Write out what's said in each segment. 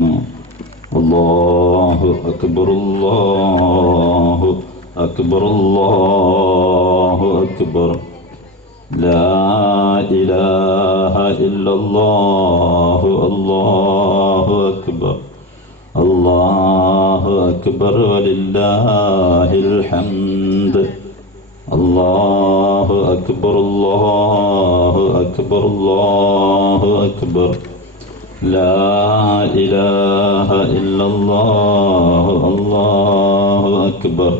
الله أكبر الله أكبر الله أكبر لا إله إلا الله الله أكبر الله أكبر ولله الحمد الله أكبر الله أكبر الله أكبر لا إله إلا الله الله أكبر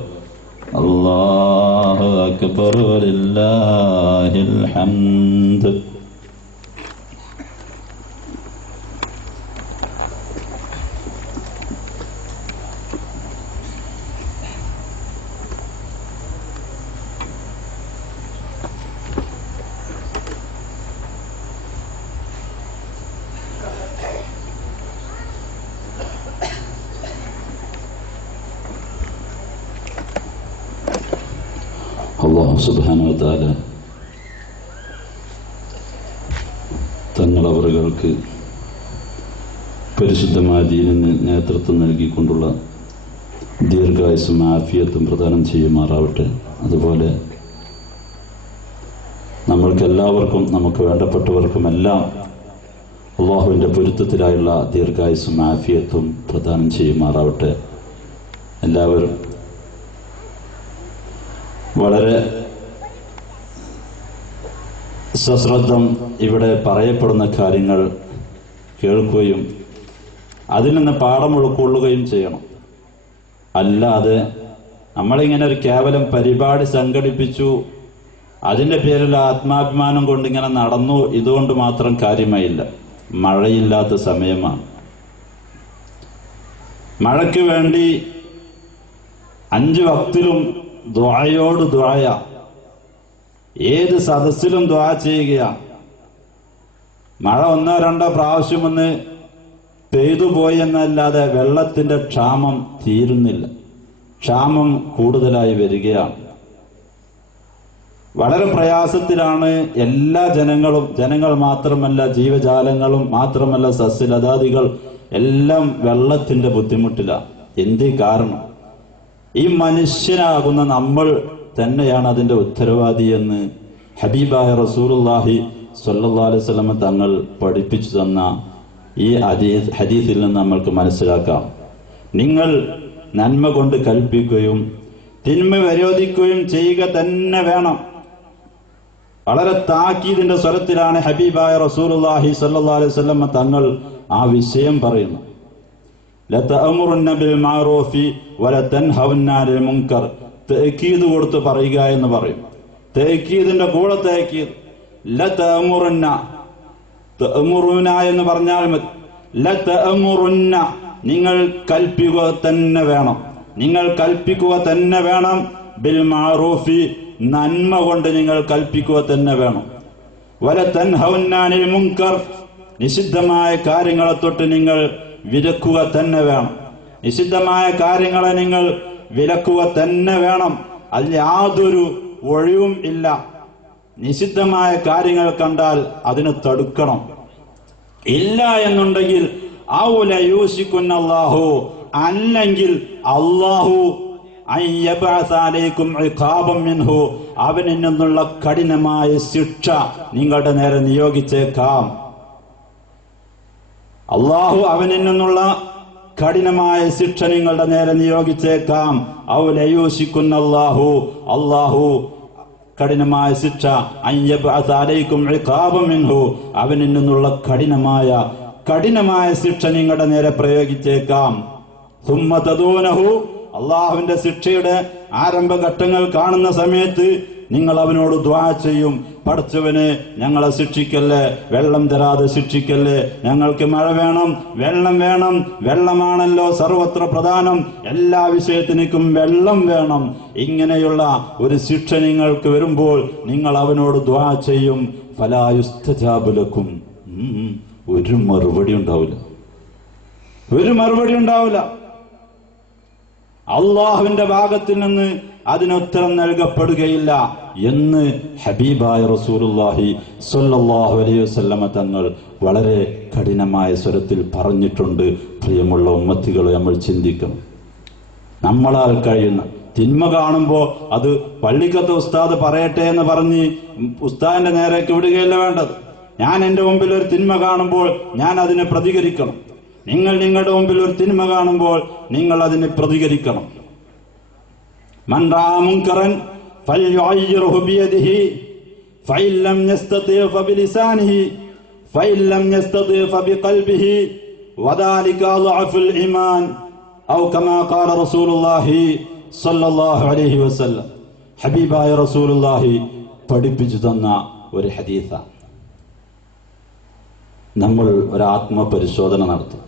الله أكبر ولله الحمد. അല്ലാഹു സുബ്ഹാനഹു വ തആല തങ്ങളവറുകൾക്ക് പരിശുദ്ധമായ ദീനിന് നേതൃത്വം നൽകിക്കൊണ്ടുള്ള ദീർഘായുസ്സും ആഫിയത്തും പ്രദാനം ചെയ്യുമാറാവട്ടെ. അതുപോലെ നമ്മൾക്കെല്ലാവർക്കും നമുക്ക് വേണ്ടപ്പെട്ടവർക്കുമെല്ലാം അള്ളാഹുവിൻ്റെ പൊരുത്തത്തിലായുള്ള ദീർഘായുസ്സും ആഫിയത്തും പ്രദാനം ചെയ്യുമാറാവട്ടെ. എല്ലാവരും വളരെ സശ്രദ്ധം ഇവിടെ പറയപ്പെടുന്ന കാര്യങ്ങൾ കേൾക്കുകയും അതിൽ നിന്ന് പാഠം ഉൾക്കൊള്ളുകയും ചെയ്യണം. അല്ലാതെ നമ്മളിങ്ങനെ ഒരു കേവലം പരിപാടി സംഘടിപ്പിച്ചു, അതിൻ്റെ പേരിൽ ആത്മാഭിമാനം കൊണ്ടിങ്ങനെ നടന്നു, ഇതുകൊണ്ട് മാത്രം കാര്യമായില്ല. മഴയില്ലാത്ത സമയമാണ്. മഴയ്ക്ക് വേണ്ടി 5 വക്തിലും ദുആയോട് ദുആയ, ഏത് സദസ്സിലും ദുആ ചെയ്യുകയാണ്. മഴ 1-2 പ്രാവശ്യം ഒന്ന് പെയ്തു പോയി എന്നല്ലാതെ വെള്ളത്തിന്റെ ക്ഷാമം തീരുന്നില്ല. ക്ഷാമം കൂടുതലായി വരികയാണ്. വളരെ പ്രയാസത്തിലാണ് എല്ലാ ജനങ്ങളും. ജനങ്ങൾ മാത്രമല്ല, ജീവജാലങ്ങളും മാത്രമല്ല, സസ്യലതാദികൾ എല്ലാം വെള്ളത്തിന്റെ ബുദ്ധിമുട്ടിലാണ്. എന്തേ കാരണം? ഈ മനുഷ്യനാകുന്ന നമ്മൾ തന്നെയാണ് അതിന്റെ ഉത്തരവാദി എന്ന് ഹബീബായ റസൂലുള്ളാഹി സ്വല്ലല്ലാഹു അലൈഹി വസല്ലം തങ്ങൾ പഠിപ്പിച്ചു തന്ന ഈ ഹദീസിൽ നിന്ന് നമ്മൾക്ക് മനസ്സിലാക്കാം. നിങ്ങൾ നന്മ കൊണ്ട് കൽപ്പിക്കുകയും തിന്മ വിരോധിക്കുകയും ചെയ്യുക തന്നെ വേണം. വളരെ താക്കീതിന്റെ സ്വരത്തിലാണ് ഹബീബായ റസൂലുള്ളാഹി സ്വല്ലല്ലാഹു അലൈഹി വസല്ലം തങ്ങൾ ആ വിഷയം പറയുന്നു. ലതഅമുറുന്ന ബിൽ മഅറൂഫി വലതൻഹൗന്ന അനിൽ മുൻകർ. തഅക്കീദ് കൊടുത്ത് പറയുക എന്ന് പറയും. തഅക്കീദിന്റെ കൂടെ തഅക്കീദ്. ലതഅമുറുന്ന, തഅമുറുന എന്ന് പറഞ്ഞാൽ ലതഅമുറുന്ന, നിങ്ങൾ കൽപ്പിക്കുക തന്നെ വേണം. നിങ്ങൾ കൽപ്പിക്കുക തന്നെ വേണം. ബിൽ മഅറൂഫി, നന്മ കൊണ്ട് നിങ്ങൾ കൽപ്പിക്കുക തന്നെ വേണം. വലതൻഹൗന്ന അനിൽ മുൻകർ, നിഷിദ്ധമായ കാര്യങ്ങളെ തൊട്ട് നിങ്ങൾ വിലക്കുക തന്നെ വേണം. നിഷിദ്ധമായ കാര്യങ്ങളെ നിങ്ങൾ വിലക്കുക തന്നെ വേണം. അതിൽ യാതൊരു ഒഴിവും ഇല്ല. നിഷിദ്ധമായ കാര്യങ്ങൾ കണ്ടാൽ അതിനെ തടുക്കണം. ഇല്ല എന്നുണ്ടെങ്കിൽ ഔലയൂസിക്കുന്നല്ലാഹു, അല്ലെങ്കിൽ അല്ലാഹു അയ്യബഅസഅലൈക്കും ഇഖാബൻ മിൻഹു, അവനിൽ നിന്നുള്ള കഠിനമായ ശിക്ഷ നിങ്ങളുടെ നേരെ നിയോഗിച്ചേക്കാം. അള്ളാഹു അവനിൽ നിന്നുള്ള കഠിനമായ ശിക്ഷ നിങ്ങളുടെ നേരെ നിയോഗിച്ചേക്കാം. ഔലയൂസിക്കുന്നല്ലാഹു, അള്ളാഹു കഠിനമായ ശിക്ഷ, അയ്യബഅസഅലൈക്കും ഇഖാബൻ മിൻഹു, അവനിൽ നിന്നുള്ള കഠിനമായ ശിക്ഷ നിങ്ങളുടെ നേരെ പ്രയോഗിച്ചേക്കാം. സുമ്മ തദൂനഹു, അള്ളാഹുവിന്റെ ശിക്ഷയുടെ ആരംഭഘട്ടങ്ങൾ കാണുന്ന സമയത്ത് നിങ്ങൾ അവനോട് ദുആ ചെയ്യും. പടച്ചവനെ, ഞങ്ങളെ ശിക്ഷിക്കല്ലേ, വെള്ളം തരാതെ ശിക്ഷിക്കല്ലേ, ഞങ്ങൾക്ക് മഴ വേണം, വെള്ളം വേണം, വെള്ളമാണല്ലോ സർവത്ര പ്രധാനം, എല്ലാ വിഷയത്തിനും വെള്ളം വേണം. ഇങ്ങനെയുള്ള ഒരു ശിക്ഷ നിങ്ങൾക്ക് വരുമ്പോൾ നിങ്ങൾ അവനോട് ദുആ ചെയ്യും. ഫലാ യുസ്തജാബു ലക്കും, ഒരു മറുപടി ഉണ്ടാവില്ല. അള്ളാഹുവിന്റെ ഭാഗത്തിൽ നിന്ന് അതിനുത്തരം നൽകപ്പെടുകയില്ല എന്ന് ഹബീബായ റസൂലുള്ളാഹി സ്വല്ലല്ലാഹു അലൈഹി വസല്ലമ തങ്ങൾ വളരെ കഠിനമായ സ്വരത്തിൽ പറഞ്ഞിട്ടുണ്ട്. പ്രിയമുള്ള ഉമ്മത്തികളെ, നമ്മൾ ചിന്തിക്കണം. നമ്മളാൽ കഴിയുന്ന തിന്മ കാണുമ്പോൾ അത് പള്ളിക്കത്തെ ഉസ്താദ് പറയട്ടെ എന്ന് പറഞ്ഞ് ഉസ്താദിന്റെ നേരേക്ക് വിടുകയല്ല വേണ്ടത്. ഞാൻ എൻ്റെ മുമ്പിൽ ഒരു തിന്മ കാണുമ്പോൾ ഞാൻ അതിനെ പ്രതികരിക്കണം. നിങ്ങൾ നിങ്ങളുടെ മുമ്പിൽ ഒരു തിന്മ കാണുമ്പോൾ നിങ്ങൾ അതിനെ പ്രതികരിക്കണം. മൻ റഅ മുൻകറൻ ഫൽയുഗയ്യിർഹു ബിയദിഹി ഫഇൻ ലം യസ്തതി' ഫബിലിസാനിഹി ഫഇൻ ലം യസ്തതി' ഫബിഖൽബിഹി വദാലിക അദ്അഫുൽ ഈമാൻ ഔ കമാ ഖാല റസൂലുള്ളാഹി സ്വല്ലല്ലാഹു അലൈഹി വസല്ലം. ഹബീബായ റസൂലുള്ളാഹി പഠിപ്പിച്ചു തന്ന ഒരു ഹദീസാണ്. നമ്മൾ ഒരു ആത്മപരിശോധന നടത്തും.